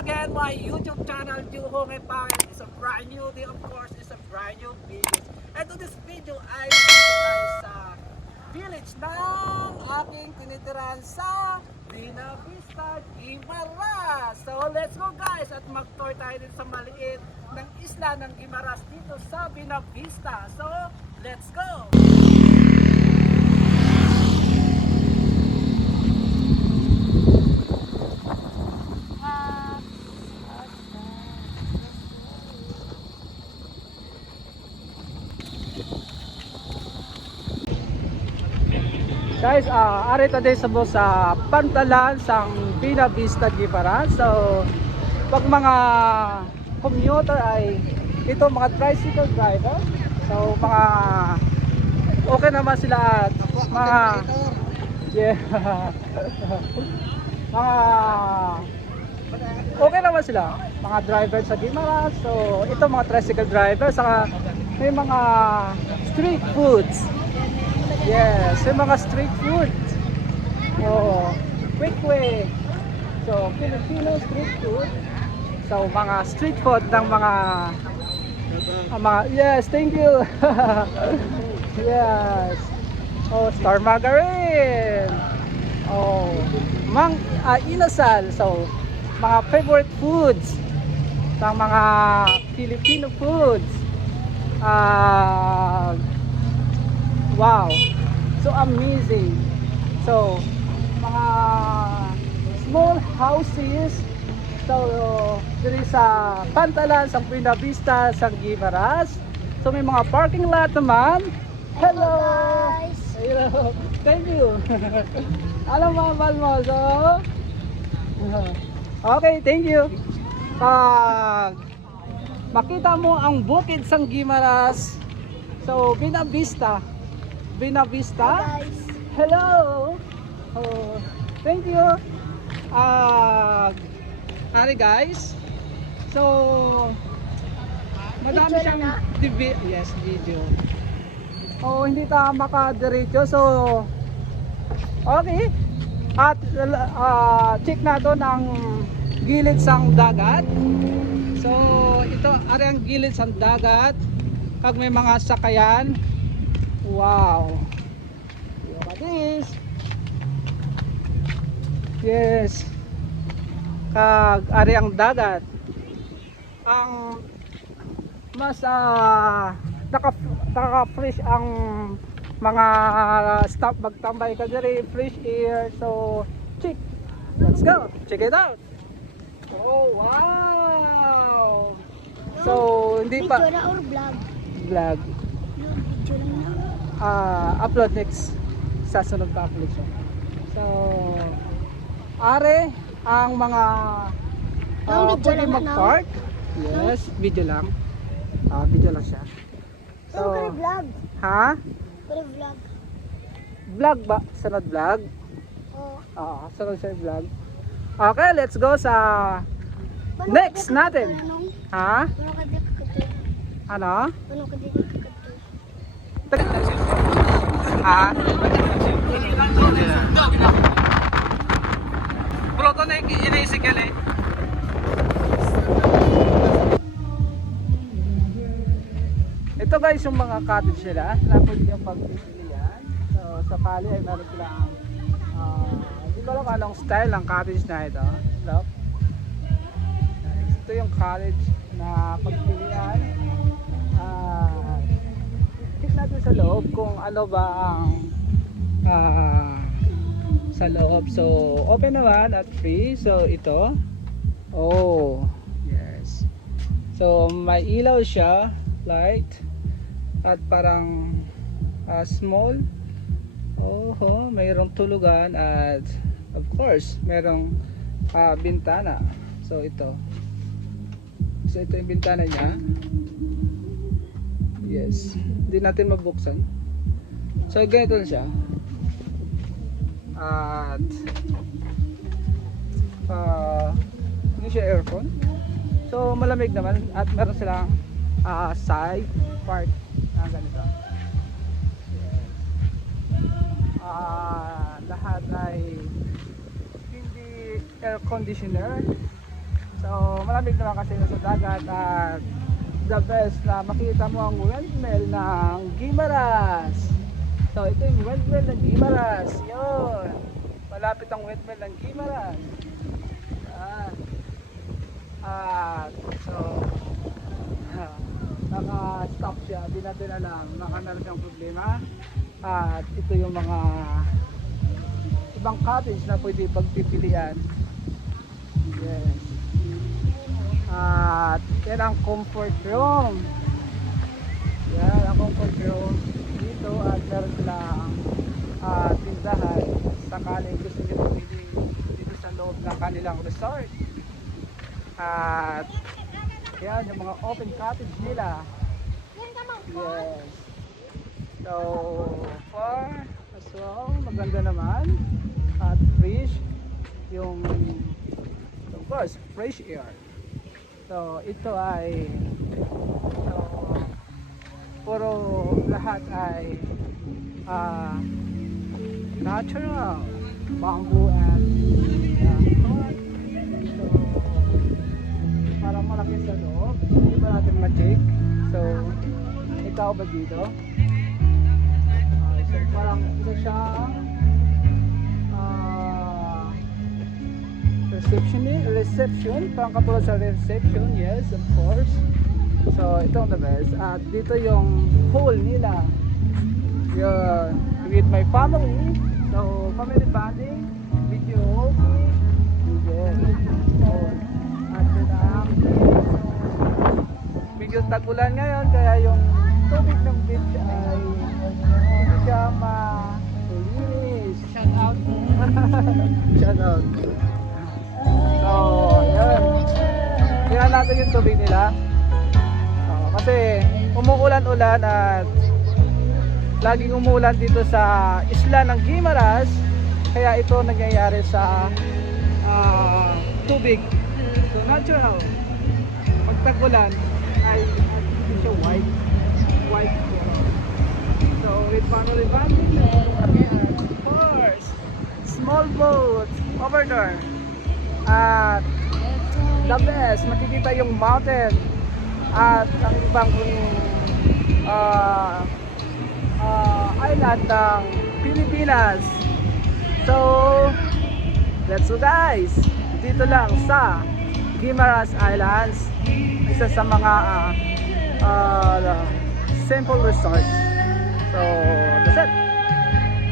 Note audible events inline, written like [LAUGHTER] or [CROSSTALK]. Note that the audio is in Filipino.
again my YouTube channel, Juho Pangit. It's a brand new day, of course, it's a brand new video. And to this video ay sa village ng aking tinitirahan sa Bina Vista, Guimaras. So let's go guys at mag-tour tayo din sa maliit ng isla ng Guimaras dito sa Bina Vista. So let's go! Guys, uh, ari today sa mo sa Pantalan sang Bina Vista Gibaran. So, pag mga commuter ay ito mga tricycle driver. So, mga okay naman sila at mga yeah. [LAUGHS] mga okay naman sila mga driver sa Gimaras. So, ito mga tricycle driver saka may mga street foods. Yes, yung mga street food. Oh, quick quick. So, Filipino street food. So, mga street food ng mga ang mga yes, thank you. [LAUGHS] yes. Oh, Star Margarine. Oh, mang ah, inasal. So, mga favorite foods ng mga Filipino foods. Ah, Wow! So amazing! So, mga small houses So, diri sa Pantalan, sa Buena Vista, sa Gimaras. So, may mga parking lot naman. Hello! guys. Hello! Thank you! [LAUGHS] Alam mo, mahal mo. So, [LAUGHS] okay, thank you. Pag makita mo ang bukid sang Gimaras, so, Buena Vista, Buena Vista. guys. Hello. Oh, thank you. Ah, uh, guys. So, madami Video siyang? TV, yes, video. Oh, hindi ta makadiretso. So, okay. At ah, check nato ng gilid sang dagat. So, ito ari ang gilid sang dagat. Pag may mga sakayan. Wow. Look at this. Yes. Kag ari ang dagat. Ang mas ah naka naka-fresh ang mga stop magtambay ka diri fresh air so check let's go check it out oh wow so hindi pa vlog? vlog video lang na. ah upload next sa sunod pa upload so are ang mga uh, pwede lang na, mag-park yes video lang. Ah video lang siya. So, vlog. ha? Vlog. vlog ba? Sunod vlog? Oh. Oo, sunod siya vlog. Okay let's go sa Next natin. ha? Di kakatulong? ano Paano ka di kakatulong? Ha Bro, to na inaisikal eh. Ito guys yung mga cottage nila. Lapit yung pagpipilian. So sa Pali ay meron silang ah, hindi ko alam anong style ng cottage na ito. Look. Ito yung cottage na pagpilian. Ah, check natin sa loob kung ano ba ang ah, sa loob. So, open naman at free. So, ito. Oh, yes. So, may ilaw siya, light. At parang ah, small. Oh, mayroong tulugan at of course, mayroong ah, bintana. So, ito. So, ito yung bintana niya. Yes. Hindi natin mabuksan. So, ganito na siya. At uh, hindi siya aircon. So malamig naman at meron silang ah, side part na ganito. Ah, lahat ay hindi air conditioner. So, malamig naman kasi sa dagat at the best na makita mo ang windmill ng Gimaras. So, ito yung windmill ng Gimaras. Yun. Malapit ang windmill ng Gimaras. Yan. At, so, [LAUGHS] naka-stop siya. Di natin alam. Naka meron siyang problema. At ito yung mga ibang cottage na pwede pagpipilian. Yes. At yan ang comfort room. Yan ang comfort room dito at meron silang ah, tindahan sakaling gusto nyo pumili dito sa loob ng kanilang resort. At yan yung mga open cottage nila. Yes. So far as well, maganda naman. At fresh yung of course, fresh air. So ito ay so, puro lahat ay ah, natural bamboo and uh, so parang malaki sa loob. Hindi ba natin ma-check? So ikaw ba dito Ah, so parang isa siyang reception reception? Parang katulad sa reception yes of course. So ito ang the best. At dito yung hall nila. Yun. With my family. So family bonding video okay yes. So at yun ang medyo tagulan ngayon kaya yung tubig ng beach ay hindi siya malinis shout out. [LAUGHS] Shout out so yun. Tingnan natin yung tubig nila. Oo, kasi umuulan-ulan at laging umuulan dito sa isla ng Guimaras. Kaya ito nangyayari sa ah, tubig. So natural pag tag-ulan ay hindi siya white. White. So with family bonding and of course. Small boat over there at the best makikita yung mountain at ang ibang ah ah, island ng Pilipinas. So, let's go guys! Dito lang sa Guimaras Islands, isa sa mga ah, ah, simple resort. So, that's it.